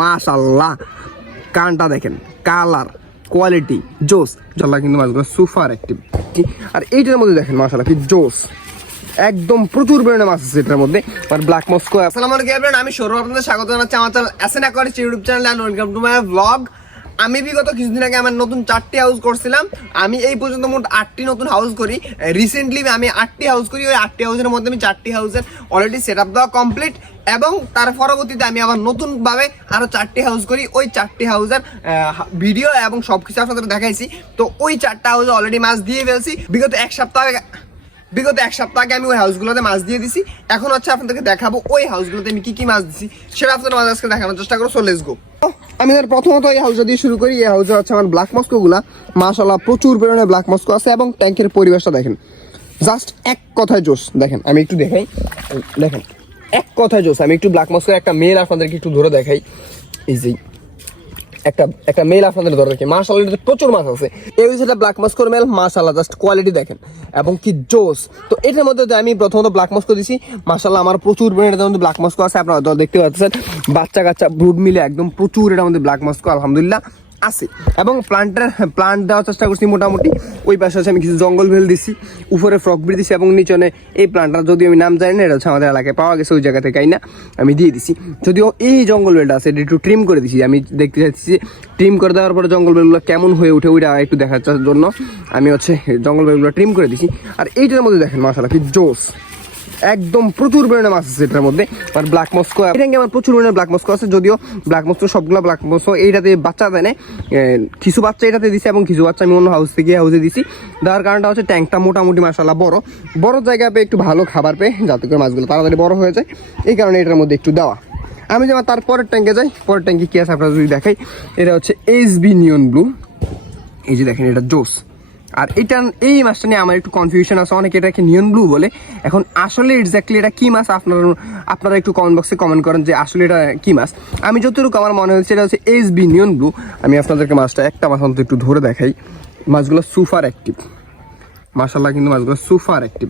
মাশাল্লাহ কানটা দেখেন, কালার, কোয়ালিটি, জোস। জল্লা কিন্তু মাছগুলো সুপার অ্যাক্টিভ আর এইটার মধ্যে দেখেন মাশাল্লাহ কি জোস। একদম প্রচুর পরিমাণে মাছ আছে এটার মধ্যে। আর ব্ল্যাক মস্কো আসসালামু আলাইকুম আমি সৌরভ, আপনাদের স্বাগত জানাচ্ছি আমার channel SN Aquarius YouTube channel and welcome to my blog আমি বিগত কিছুদিন আগে আমার নতুন চারটি হাউস করছিলাম। আমি এই পর্যন্ত মোট আটটি নতুন হাউস করি। রিসেন্টলি আমি আটটি হাউস করি। ওই আটটি হাউসের মধ্যে আমি চারটি হাউসের অলরেডি সেট আপ দেওয়া কমপ্লিট এবং তার পরবর্তীতে আমি আবার নতুনভাবে আরও চারটি হাউস করি। ওই চারটি হাউসের ভিডিও এবং সব কিছু আপনাদের দেখাইছি। তো ওই চারটা হাউসে অলরেডি মাছ দিয়ে ফেলছি। বিগত এক সপ্তাহ বিগত এক সপ্তাহ আগে আমি ওই হাউসগুলোতে মাছ দিয়ে দিছি। এখন হচ্ছে আপনাদেরকে দেখাবো ওই হাউসগুলোতে আমি কি কি মাছ দিছি। সেটা আপনাদের মাঝে আজকে দেখানোর চেষ্টা করো লেটস গো আমি ধর প্রথমত এই হাউসটা দিয়ে শুরু করি। এই হাউসে হচ্ছে আমার ব্ল্যাক মস্কো গুলা। মাশাল্লাহ প্রচুর পরিমাণে ব্ল্যাক মস্কো আছে এবং ট্যাঙ্কের পরিবেশটা দেখেন। জাস্ট এক কথায় জোস দেখেন, আমি একটু দেখাই। দেখেন, এক কথায় জোস আমি একটু ব্ল্যাক মস্কোর একটা মেল আপনাদেরকে একটু ধরে দেখাই। এই যে একটা একটা মেল আপনাদের ধরে রাখি। মার্শাল প্রচুর মাছ আছে। এই হচ্ছে একটা ব্ল্যাক মাস্কোর মেল মার্শাল্লাহ জাস্ট কোয়ালিটি দেখেন। এবং কি জোস। তো এটার মধ্যে আমি প্রথমত ব্ল্যাক মস্কো দিছি মার্শাল্লাহ আমার প্রচুর পরিমাণে মধ্যে ব্ল্যাক মস্কো আছে, আপনারা দেখতে পাচ্ছেন। বাচ্চা কাচ্চা ব্রুড মিলে একদম প্রচুর এটা আমাদের ব্ল্যাক মস্কো আলহামদুলিল্লাহ। আছে। এবং প্লান্টের প্লান্ট দেওয়ার চেষ্টা করছি মোটামুটি। ওই পাশে হচ্ছে আমি কিছু জঙ্গল ভেল দিছি, উপরে ফ্রক বিড় দিছি এবং নিচনে এই প্লান্টটা যদি আমি নাম জানি না, এটা হচ্ছে আমাদের এলাকায় পাওয়া গেছে ওই জায়গা থেকে না, আমি দিয়ে দিছি। যদিও এই জঙ্গল বেলটা আছে, এটা একটু ট্রিম করে দিছি। আমি দেখতে চাচ্ছি যে ট্রিম করে দেওয়ার পরে জঙ্গল বেলগুলো কেমন হয়ে ওঠে, ওইটা একটু দেখার জন্য আমি হচ্ছে জঙ্গল বেলগুলো ট্রিম করে দিছি। আর এইটার মধ্যে দেখেন মাসালা কি জোস একদম প্রচুর পরিমাণে মাছ আছে এটার মধ্যে। আর ব্ল্যাক মস্কো এটা আমার প্রচুর পরিমাণে ব্ল্যাক মস্কো আছে, যদিও ব্ল্যাক মস্কো সবগুলো ব্ল্যাক মস্কো এইটাতে বাচ্চা দেয়। কিছু বাচ্চা এটাতে দিছে এবং কিছু বাচ্চা আমি অন্য হাউস থেকে হাউসে দিছি। দেওয়ার কারণটা হচ্ছে ট্যাঙ্কটা মোটামুটি মাসাল্লাহ বড়। বড় জায়গা পেয়ে একটু ভালো খাবার পেয়ে যাতে করে মাছগুলো তাড়াতাড়ি বড় হয়ে যায়। এই কারণে এটার মধ্যে একটু দেওয়া। আমি যেমন তার পরের ট্যাঙ্কে যাই, পরের ট্যাঙ্কে কি আছে আপনারা যদি দেখাই, এটা হচ্ছে এইচ বি নিয়ন ব্লু। এই যে দেখেন, এটা জোস। আর এটা এই মাছটা নিয়ে আমার একটু কনফিউশন আছে, অনেকে এটাকে নিয়ন ব্লু বলে। এখন আসলে এক্স্যাক্টলি এটা কী মাছ আপনারা আপনারা একটু কমেন্ট বক্সে কমেন্ট করেন যে আসলে এটা কী মাছ আমি যতটুকু আমার মনে হচ্ছে, এটা হচ্ছে এস বি নিয়ন ব্লু আমি আপনাদেরকে মাছটা একটা মাছ অন্তত একটু ধরে দেখাই। মাছগুলো সুপার অ্যাক্টিভ মাশাল্লাহ কিন্তু মাছগুলো সুপার অ্যাক্টিভ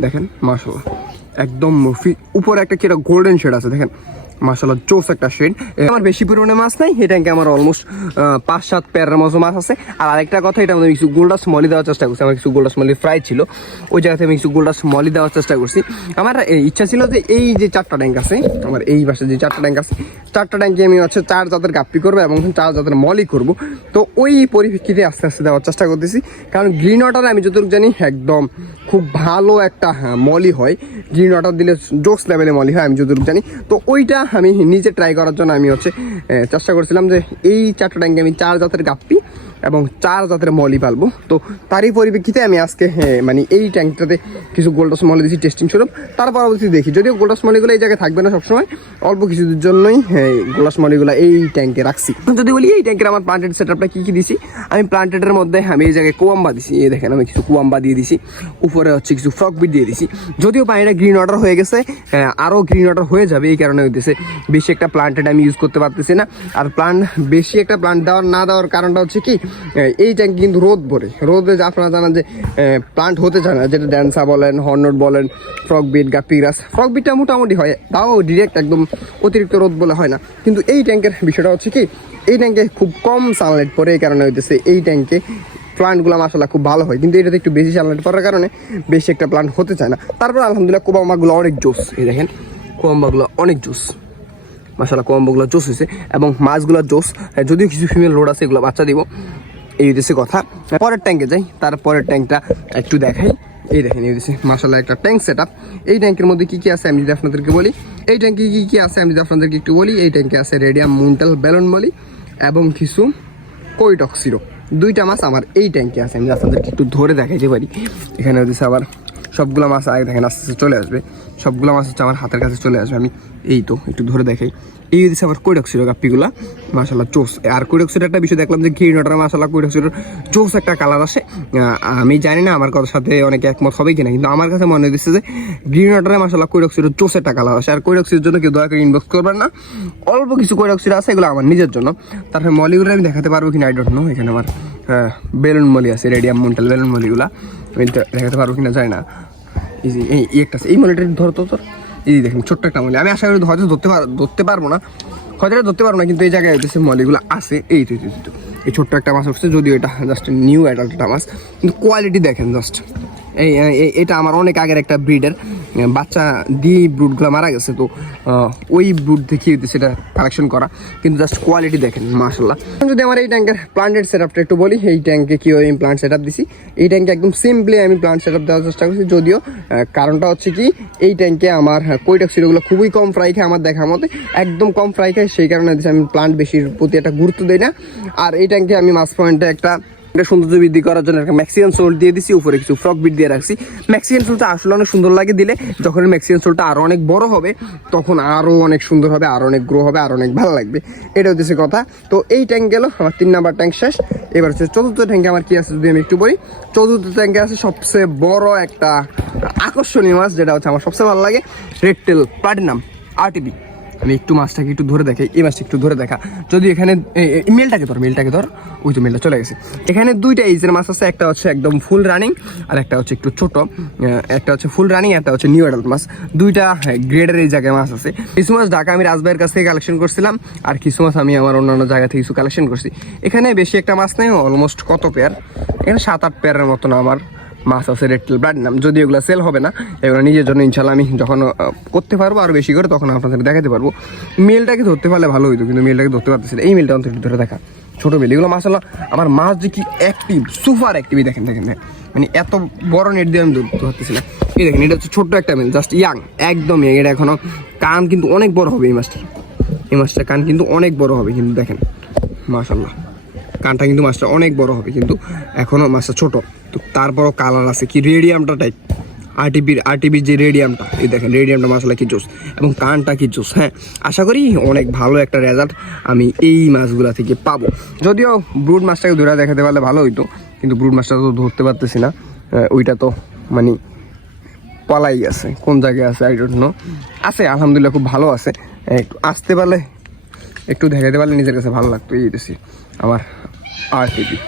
দেখেন মাশাল্লাহ একদম ফি- উপরে একটা কি গোল্ডেন শেড আছে, দেখেন। মাশাল্লাহ জোস একটা শেড। আমার বেশি পরিমাণে মাছ নাই এটা আমার অলমোস্ট পাঁচ সাত পেয়ারের মতো মাছ আছে। আর আরেকটা কথা এটা আমাদের কিছু গোল্ডাস মলি দেওয়ার চেষ্টা করছি। আমার কিছু গোল্ডাস মলি ফ্রাই ছিল ওই জায়গাতে আমি কিছু গোল্ডাস মলি দেওয়ার চেষ্টা করছি। আমার ইচ্ছা ছিল যে এই যে চারটা ট্যাঙ্ক আছে আমার এই পাশে যে চারটা ট্যাঙ্ক আছে চারটা ট্যাঙ্কে আমি হচ্ছে চার জাতের গাপ্পি করব এবং চার জাতের মলি করব। তো ওই পরিপ্রেক্ষিতে আস্তে আস্তে দেওয়ার চেষ্টা করতেছি। কারণ গ্রিন ওয়াটার আমি যতটুকু জানি একদম খুব ভালো একটা হ্যাঁ, মলি হয়। গ্রিন ওয়াটার দিলে জোস লেভেলে মলি হয় আমি যতটুকু জানি। তো ওইটা আমি নিজে ট্রাই করার জন্য আমি হচ্ছে চেষ্টা করছিলাম যে এই চারটা ট্যাঙ্কে আমি চার জাতের গাপ্পি এবং চার জাতের মলি পালবো তো তারই পরিপ্রেক্ষিতে আমি আজকে হ্যাঁ, মানে এই ট্যাঙ্কটাতে কিছু গোল্ডাস মলি দিয়েছি টেস্টিং স্বরূপ তার পরবর্তীতে দেখি যদিও গোল্ডাস মলিগুলো এই জায়গায় থাকবে না সবসময় অল্প কিছুদিনের জন্যই হ্যাঁ, গোল্ডাস মলিগুলো এই ট্যাঙ্কে রাখছি। যদি বলি এই ট্যাঙ্কের আমার প্লান্টেড সেট আপটা কী কী দিছি আমি প্লান্টেডের মধ্যে আমি এই জায়গায় কুয়াম্বা দিছি এই দেখেন আমি কিছু কুয়াম্বা দিয়ে দিছি উপরে হচ্ছে কিছু ফ্রক বিট দিয়ে দিছি। যদিও পানিটা গ্রিন ওয়াটার হয়ে গেছে আরও গ্রিন ওয়াটার হয়ে যাবে এই কারণে হইতেছে বেশি একটা প্লান্টেড আমি ইউজ করতে পারতেছি না। আর প্লান্ট বেশি একটা প্লান্ট দেওয়ার না দেওয়ার কারণটা হচ্ছে কি এই ট্যাঙ্ক কিন্তু রোদ পড়ে রোদে আপনারা জানান যে প্লান্ট হতে চায় না। যেটা ড্যান্সা বলেন হর্নট বলেন ফ্রক বিট গাপি গ্রাস ফ্রক বিটটা মোটামুটি হয়, তাও ডিরেক্ট একদম অতিরিক্ত রোদ বলে হয় না। কিন্তু এই ট্যাঙ্কের বিষয়টা হচ্ছে কি, এই ট্যাঙ্কে খুব কম সানলাইট পড়ে এই কারণে হইতেছে এই ট্যাঙ্কে প্লান্টগুলো মাসাল্লাহ খুব ভালো হয়। কিন্তু এটাতে একটু বেশি সানলাইট পড়ার কারণে বেশি একটা প্লান্ট হতে চায় না। তারপর আলহামদুলিল্লাহ কোবামাগুলো অনেক জোস এই দেখেন কোবাম্বাগুলো অনেক জোস মাসালা কম্বোগুলো জোস হয়েছে এবং মাছগুলো জোস যদিও কিছু ফিমেল লোড আছে, এগুলো বাচ্চা দিব। এই হচ্ছে কথা। পরের ট্যাঙ্কে যাই, তার পরের ট্যাঙ্কটা একটু দেখাই। এই দেখেন, এই হচ্ছে মাসাল্লাহ একটা ট্যাঙ্ক সেট এই ট্যাঙ্কের মধ্যে কী কী আছে আমি যদি আপনাদেরকে বলি? এই ট্যাঙ্কে কী কী আছে আমি যদি আপনাদেরকে একটু বলি? এই ট্যাঙ্কে আছে রেডিয়াম মুন্টাল বেলন বলি এবং কিছু কৈটক্সিরো দুইটা মাছ আমার এই ট্যাঙ্কে আছে, আমি আপনাদেরকে একটু ধরে দেখাইতে পারি। এখানে হচ্ছে আবার সবগুলো মাছ আগে দেখেন, আস্তে আস্তে চলে আসবে। সবগুলো মাছ হচ্ছে আমার হাতের কাছে চলে আসবে। আমি এই তো, একটু ধরে দেখাই। এই হচ্ছে আমার কৈডক্সিডো গাপ্পিগুলা মাসাল্লাহ চোস আর কৈডক্সিডো একটা বিষয় দেখলাম যে গ্রিন ওয়াটার মাসাল্লাহ কৈডক্সিডোর চোস একটা কালার আসে। আমি জানি না, আমার কথার সাথে অনেকে একমত হবে কিনা, কিন্তু আমার কাছে মনে হচ্ছে যে গ্রিন ওয়াটারে মাসাল্লাহ কৈডক্সিডোর চোস একটা কালার আসে। আর কৈডক্সিডোর জন্য কেউ দয়া করে ইনবক্স করবেন না। অল্প কিছু কৈডক্সিড আছে, এগুলো আমার নিজের জন্য। তারপরে মলিগুলো আমি দেখাতে পারব কিনা আই ডোন্ট নো এখানে আমার বেলুন মলি আছে, রেডিয়াম মন্টাল বেলুন মলিগুলা। দেখাতে পারব কিনা যায় না। যে, এই একটা এই মনিটার ধরো তো তোর এই দেখেন, ছোট্ট একটা মলি আমি আশা করি হয়তো ধরতে ধরতে পারব না। হয়তো ধরতে পারব না, কিন্তু এই জায়গায় হচ্ছে মলিগুলো আছে, এই তো এই ছোট্ট একটা মাছ উঠছে। যদিও এটা জাস্ট নিউ অ্যাডাল্ট মাছ কিন্তু কোয়ালিটি দেখেন জাস্ট এই- এটা আমার অনেক আগের একটা ব্রিডের বাচ্চা দিয়ে ব্রুটগুলো মারা গেছে, তো ওই ব্রুড দেখিয়ে সেটা কালেকশন করা। কিন্তু জাস্ট কোয়ালিটি দেখেন মাশাল্লাহ যদি আমার এই ট্যাঙ্কের প্লান্টেড সেট আপটা একটু বলি, এই ট্যাঙ্কে কীভাবে আমি প্লান্ট সেট আপ দিছি? এই ট্যাঙ্কে একদম সিম্পলি আমি প্লান্ট সেট আপ দেওয়ার চেষ্টা করছি, যদিও কারণটা হচ্ছে কি, এই ট্যাঙ্কে আমার কৈটক্সিডোগুলো খুবই কম ফ্রাই খায় আমার দেখার মতে। একদম কম ফ্রাই খায়, সেই কারণে আমি প্লান্ট বেশির প্রতি একটা গুরুত্ব দিই না। আর এই ট্যাঙ্কে আমি মাছ পয়েন্টে একটা এটা সৌন্দর্য বৃদ্ধি করার জন্য একটা ম্যাক্সিয়ান সোল দিয়ে দিছি, উপরে কিছু ফ্রক বিট দিয়ে রাখছি। ম্যাক্সিয়ান সোলটা আসলে অনেক সুন্দর লাগে দিলে। যখন ম্যাক্সিয়ান সোলটা আরও অনেক বড় হবে, তখন আরও অনেক সুন্দর হবে আরও অনেক গ্রো হবে আরও অনেক ভালো লাগবে। এটা হচ্ছে কথা। তো এই ট্যাঙ্ক গেল, আমার তিন নাম্বার ট্যাঙ্ক শেষ। এবার হচ্ছে চতুর্থ ট্যাঙ্কে আমার কি আছে যদি আমি একটু বলি? চতুর্থ ট্যাঙ্কে আছে সবচেয়ে বড় একটা আকর্ষণীয় মাছ, যেটা হচ্ছে আমার সবচেয়ে ভালো লাগে রেড টেল প্লাটিনাম আরটিপি আমি একটু মাছটাকে একটু ধরে দেখাই, এই মাছটা একটু ধরে দেখা। যদি এখানে মেলটাকে ধর মেলটাকে ধর, ওই তো মেলটা চলে গেছে। এখানে দুইটা এইজের মাছ আছে, একটা হচ্ছে একদম ফুল রানিং আর একটা হচ্ছে একটু ছোট। একটা হচ্ছে ফুল রানিং একটা হচ্ছে নিউ অ্যাডাল্ট মাছ। দুইটা গ্রেডের এই জায়গায় মাছ আছে। কিছু মাছ ঢাকা আমি রাজবাইয়ের কাছ থেকে কালেকশন করছিলাম আর কিছু মাছ আমি আমার অন্যান্য জায়গা থেকে কিছু কালেকশন করছি। এখানে বেশি একটা মাছ নেই অলমোস্ট কত পেয়ার এখানে সাত, আট পেয়ারের মতন আমার। মাছ আছে রেড টেল নাম। যদি এগুলো সেল হবে না, এগুলো নিজের জন্য ইনশাল্লাহ আমি যখন করতে পারব আরও বেশি করে, তখন আপনাদের দেখাতে পারব। মেলটাকে ধরতে পারলে ভালো হইতো, কিন্তু মেলটাকে ধরতে পারতেছি এই মেলটা অন্তত ধরে দেখা। ছোটো মেল এগুলো মাসাল্লাহ আমার মাছ যে কি অ্যাক্টিভ সুপার অ্যাক্টিভ দেখেন দেখেন। মানে এত বড় নেট দিয়ে আমি ধরতে পারতেছি না। এই দেখেন, এটা হচ্ছে ছোট্ট একটা মেল জাস্ট ইয়াং একদম young। এটা এখনও কান কিন্তু অনেক বড় হবে এই মাছটার। এই মাছটার কান কিন্তু অনেক বড় হবে, কিন্তু দেখেন মাশাল্লাহ কানটা কিন্তু মাছটা অনেক বড় হবে কিন্তু এখনও মাছটা ছোট। তো তারপরও কালার আছে কি রেডিয়ামটা টাইপ আরটিপির আরটিপির যে রেডিয়ামটা এই দেখেন রেডিয়ামটা মাছলা কি জোস এবং কানটা কি জোস হ্যাঁ আশা করি অনেক ভালো একটা রেজাল্ট আমি এই মাছগুলা থেকে পাবো। যদিও ব্রুড মাছটাকে ধরে দেখাতে পারলে ভালো হইতো, কিন্তু ব্রুড মাছটা তো ধরতে পারতেছি না। ওইটা তো মানে পলাই আছে কোন জায়গায় আছে আই ডোন্ট নো আছে, আলহামদুলিল্লাহ খুব ভালো আছে। একটু আসতে পারলে, একটু দেখাতে পারলে নিজের কাছে ভালো লাগতো, এই দেখছি আমার আর টিভি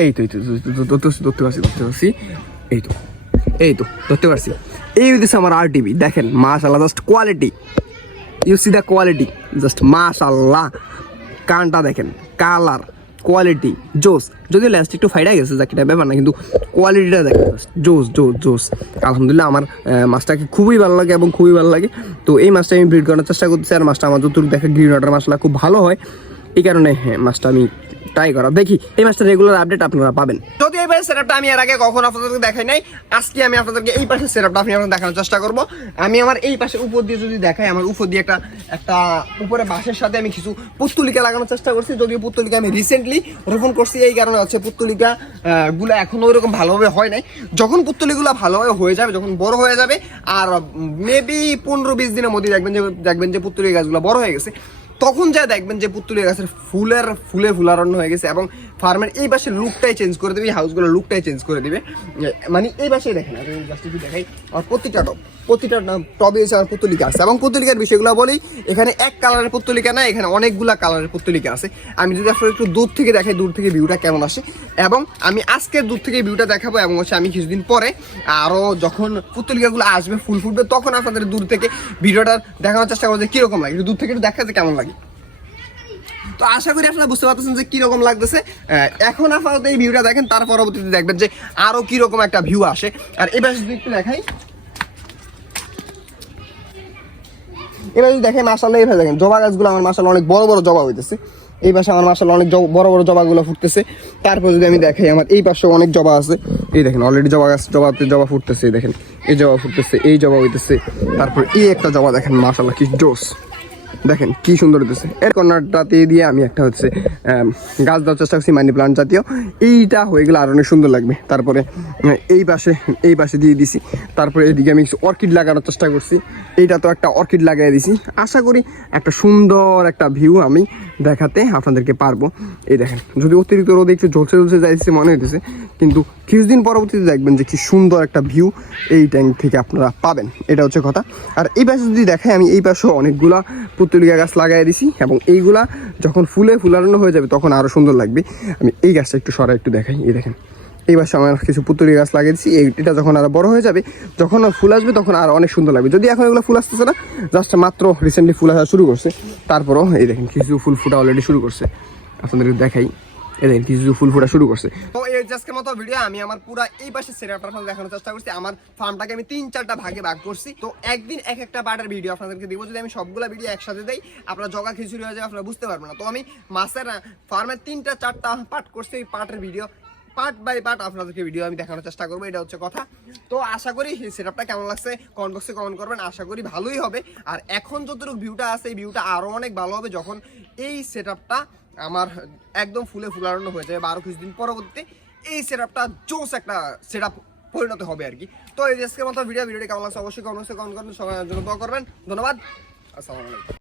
এই তো এই তো ধরতে পারছি ধরতে পারছি। এই তো এই তো, ধরতে পারছি। এই হইতেছে আমার আর টিভি দেখেন মাশাল্লাহ just quality you see the quality just মাশাল্লাহ কানটা দেখেন কালার কোয়ালিটি জোস। যদিও লাস্ট একটু ফাইডা গেছে, যাকে, এটা ব্যাপার না, কিন্তু কোয়ালিটিটা দেখেন জোস জোস জোস। আলহামদুলিল্লাহ, আমার মাছটাকে খুবই ভালো লাগে এবং খুবই ভালো লাগে। তো এই মাছটা আমি ব্রিড করার চেষ্টা করতেছি, আর মাছটা আমার যতটুকু দেখে গ্রিন ওয়াটার মাছটা খুব ভালো হয়। এই কারণে হ্যাঁ মাছটা আমি ট্রাই করা। দেখি, এই মাছটা রেগুলার আপডেট আপনারা পাবেন। যদি এই পাশের সেটআপটা আমি এর আগে কখনো আপনাদেরকে দেখাই নাই, আজকে আমি আপনাদেরকে এই পাশের সেটআপটা আপনি আপনাদের দেখানোর চেষ্টা করব। আমি আমার এই পাশের উপর দিয়ে যদি দেখাই, আমার উপর দিয়ে একটা একটা উপরে বাঁশের সাথে আমি কিছু পুত্তুলিকা লাগানোর চেষ্টা করছি। যদিও পুত্তুলিকা আমি রিসেন্টলি রোপণ করছি, এই কারণে হচ্ছে পুত্তুলিকা গুলো এখনও ওইরকম ভালোভাবে হয় নাই। যখন পুত্তুলিগুলো ভালোভাবে হয়ে যাবে, যখন বড় হয়ে যাবে, আর মেবি পনেরো বিশ দিনের মধ্যে দেখবেন যে দেখবেন যে পুত্তুলি গাছগুলো বড় হয়ে গেছে। তখন যা দেখবেন যে পুতুলের গাছের ফুলের, ফুলে ফুলারণ্য হয়ে গেছে এবং ফার্মের এই পাশে লুকটাই চেঞ্জ করে দেবে হাউসগুলোর লুকটাই চেঞ্জ করে দিবে। মানে এই পাশে দেখেন যদি দেখাই আর প্রতিটা টপ প্রতিটা টবে এসে আমার পুতুলিকা আছে। এবং পুতুলিকার বিষয়গুলো বলি, এখানে এক কালারের পুতুলিকা না এখানে অনেকগুলা কালারের পুতুলিকা আছে। আমি যদি আসলে একটু দূর থেকে দেখাই, দূর থেকে ভিউটা কেমন আসে। এবং আমি আজকে দূর থেকে ভিউটা দেখাবো এবং হচ্ছে আমি কিছুদিন পরে আরও যখন পুতুলিকাগুলো আসবে, ফুল ফুটবে, তখন আপনাদের দূর থেকে ভিডিওটা দেখানোর চেষ্টা করব যে কীরকম লাগে। একটু দূর থেকে একটু দেখা কেমন লাগে। তো আশা করি আপনারা বুঝতে পারতেছেন যে কীরকম লাগতেছে। এখন আপাতত এই ভিউটা দেখেন, তার পরবর্তীতে দেখবেন যে আরও কীরকম একটা ভিউ আসে। আর এবার যদি একটু দেখাই। এবার যদি দেখেন মাসাল্লাহ এইভাবে দেখেন, জবা গাছগুলো আমার মাসাল্লাহ অনেক বড় বড় জবা হইতেছে। এই পাশে আমার মাসাল্লাহ অনেক বড় বড় জবাগুলো ফুটতেছে। তারপর যদি আমি দেখাই, আমার এই পাশে অনেক জবা আছে। এই দেখেন অলরেডি জবা গাছ জবাতে জবা ফুটতেছে দেখেন, এই জবা ফুটতেছে, এই জবা হইতেছে। তারপর এই একটা জবা দেখেন মাসাল্লাহ কি ডোস দেখেন, কি সুন্দর হতেছে এর কর্নারটাতে দিয়ে আমি একটা হচ্ছে গাছ দেওয়ার চেষ্টা করছি, মানি প্লান্ট জাতীয়। এইটা হয়ে গেলে আরও অনেক সুন্দর লাগবে। তারপরে এই পাশে এই পাশে দিয়ে দিছি। তারপরে এদিকে আমি অর্কিড লাগানোর চেষ্টা করছি। এইটা তো একটা অর্কিড লাগাই দিছি। আশা করি একটা সুন্দর একটা ভিউ আমি দেখাতে আপনাদেরকে পারব। এই দেখেন, যদি অতিরিক্ত রোদ একটু ঝলসে ঝলসে যাইছে মনে হইতেছে, কিন্তু কিছুদিন পরবর্তীতে দেখবেন যে কি সুন্দর একটা ভিউ এই ট্যাঙ্ক থেকে আপনারা পাবেন। এটা হচ্ছে কথা। আর এই পাশে যদি দেখেন আমি এই পাশে অনেকগুলা পুতুলিকা গাছ লাগাই দিছি এবং এইগুলা যখন ফুলে ফুলানো হয়ে যাবে, তখন আরও সুন্দর লাগবে। আমি এই গাছটা একটু সরা একটু দেখাই। এই দেখেন এই পাশে আমার কিছু পুতুলি গাছ লাগিয়েছি। এটা যখন আর বড় হয়ে যাবে, যখন ফুল আসবে, তখন আর অনেক সুন্দর লাগবে। যদি এখন এগুলো ফুল আসতেছে না জাস্ট মাত্র রিসেন্টলি ফুল আসা শুরু করছে। তারপরও এই দেখেন, কিছু ফুল ফুটা অলরেডি শুরু করছে। আপনাদেরকে দেখাই। কিছু ফুল ফুটা শুরু করছে। তো এই মতো ভিডিও আমি আমার সেটআপটা আপনাদের দেখানোর চেষ্টা করছি। আমার ফার্মটাকে আমি তিন চারটা ভাগে ভাগ করছি। তো একদিন এক একটা ভিডিও আপনাদেরকে আমি সবগুলা ভিডিও একসাথে আপনারা জগা খিচুড়ি হয়ে যাবে, আপনারা বুঝতে পারবেন না। তো আমি মাছের ফার্মের তিনটা, চারটা পার্ট করছি এই পার্টের ভিডিও পার্ট বাই পার্ট আপনাদেরকে ভিডিও আমি দেখানোর চেষ্টা করব, এটা হচ্ছে কথা। তো আশা করি সেটআপটা কেমন লাগছে? কমেন্ট বক্সে কমেন্ট করবেন, আশা করি ভালোই হবে। আর এখন যতটুকু ভিউটা আছে, এই ভিউটা আরও অনেক ভালো হবে যখন এই সেটআপটা আমার একদম ফুলে ফুলানো হয়ে যাবে বারো কিছুদিন পরবর্তীতে এই সেটআপটা জোস একটা সেটআপ পরিণত হবে আর কি। তো এই আজকের মতো ভিডিও ভিডিওটি কেমন লাগছে অবশ্যই কমেন্ট বক্সে কমেন্ট করবেন, সবাই জন্য করবেন। ধন্যবাদ। আসসালামু আলাইকুম।